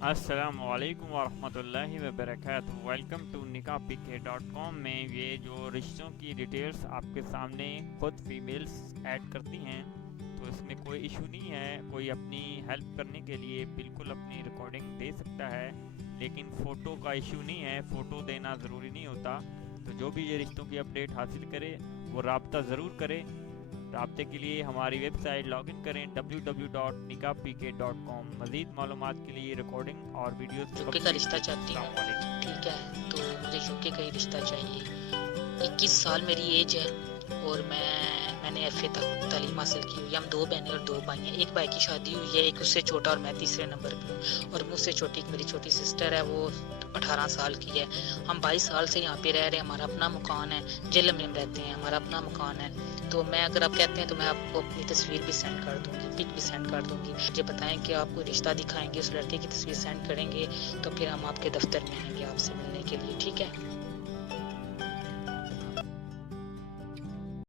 السلام علیکم ورحمۃ اللہ وبرکاتہ۔ ویلکم ٹو nikahpk.com میں یہ جو رشتوں کی ڈیٹیلز آپ کے سامنے خود فیمیلز ایڈ کرتی ہیں، تو اس میں کوئی ایشو نہیں ہے۔ کوئی اپنی ہیلپ کرنے کے لیے بالکل اپنی ریکارڈنگ دے سکتا ہے، لیکن فوٹو کا ایشو نہیں ہے، فوٹو دینا ضروری نہیں ہوتا۔ تو جو بھی یہ رشتوں کی اپڈیٹ حاصل کرے وہ رابطہ ضرور کرے۔ رابطے کے لیے ہماری ویب سائٹ لاگ ان کریں www.nikahpk.com۔ مزید معلومات کے لیے ریکارڈنگ اور ویڈیوز یوکے کا رشتہ چاہتی ہوں، ٹھیک ہے؟ تو مجھے یوکے کا ہی رشتہ چاہیے۔ 21 سال میری ایج ہے اور میں نے ایف اے تک تعلیم حاصل کی ہوئی ہے۔ ہم 2 بہنیں اور 2 بھائی ہیں۔ ایک بھائی کی شادی ہوئی ہے، ایک اس سے چھوٹا اور میں تیسرے نمبر پہ ہوں، اور مجھ سے چھوٹی میری چھوٹی سسٹر ہے، وہ 18 سال کی ہے۔ ہم 22 سال سے یہاں پہ رہ رہے ہیں، ہمارا اپنا مکان ہے، جہلم میں ہم رہتے ہیں، ہمارا اپنا مکان ہے۔ تو میں اگر آپ کہتے ہیں تو میں آپ کو اپنی تصویر بھی سینڈ کر دوں گی، پک بھی سینڈ کر دوں گی۔ مجھے بتائیں کہ آپ کو رشتہ دکھائیں گے، اس لڑکے کی تصویر سینڈ کریں گے تو پھر ہم آپ کے دفتر میں آئیں گے آپ سے ملنے کے لیے، ٹھیک ہے؟